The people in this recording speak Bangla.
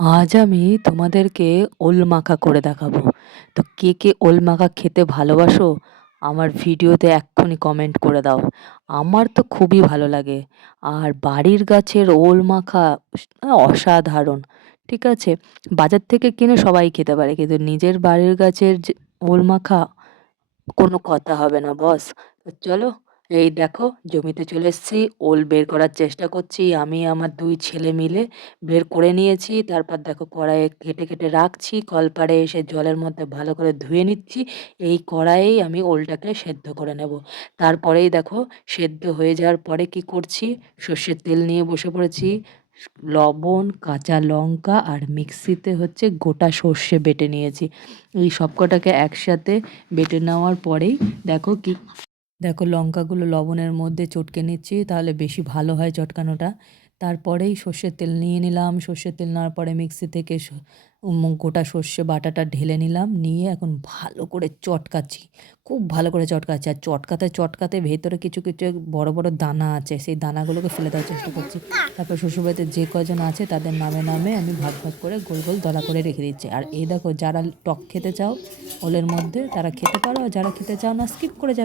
আজ আমি তোমাদেরকে ওল মাখা করে দেখাবো। তো কে কে ওল মাখা খেতে ভালোবাসো আমার ভিডিওতে এক্ষুনি কমেন্ট করে দাও। আমার তো খুবই ভালো লাগে। আর বাড়ির গাছের ওল মাখা অসাধারণ। ঠিক আছে, বাজার থেকে কিনে সবাই খেতে পারে, কিন্তু নিজের বাড়ির গাছের যে ওল মাখা, কোনো কথা হবে না বস। তো চলো, এই দেখো জমিতে চলে এসেছি, ওল বের করার চেষ্টা করছি। আমি আমার দুই ছেলে মিলে বের করে নিয়েছি। তারপর দেখো কড়াইয়ে কেটে কেটে রাখছি, কলপাড়ে এসে জলের মধ্যে ভালো করে ধুয়ে নিচ্ছি। এই কড়াইয়েই আমি ওলটাকে সেদ্ধ করে নেব। তারপরেই দেখো সেদ্ধ হয়ে যাওয়ার পরে কি করছি, সর্ষের তেল নিয়ে বসে পড়েছি। লবণ, কাঁচা লঙ্কা আর মিক্সিতে হচ্ছে গোটা সর্ষে বেটে নিয়েছি। এই সবকটাকে একসাথে বেটে নেওয়ার পরেই দেখো কি, দেখো লঙ্কাগুলো লবণের মধ্যে চটকে নিচ্ছি, তাহলে বেশি ভালো হয় চটকানোটা। তারপরেই সর্ষের তেল নিয়ে নিলাম, সর্ষের তেল নেওয়ার পরে মিক্সি থেকে গোটা সর্ষে বাটাটা ঢেলে নিলাম, নিয়ে এখন ভালো করে চটকাচ্ছি। খুব ভালো করে চটকাচ্ছি, আর চটকাতে চটকাতে ভেতরে কিছু কিছু বড় বড় দানা আছে, সেই দানাগুলোকে ফেলে দেওয়ার চেষ্টা করছি। তারপর শ্বশুরবাড়িতে যে কজন আছে তাদের নামে নামে আমি ভাগ ভাগ করে গোল গোল দলা করে রেখে দিচ্ছি। আর এই দেখো, যারা টক খেতে চাও ওলের মধ্যে তারা খেতে পারো, আর যারা খেতে চাও না স্কিপ করে যাবে।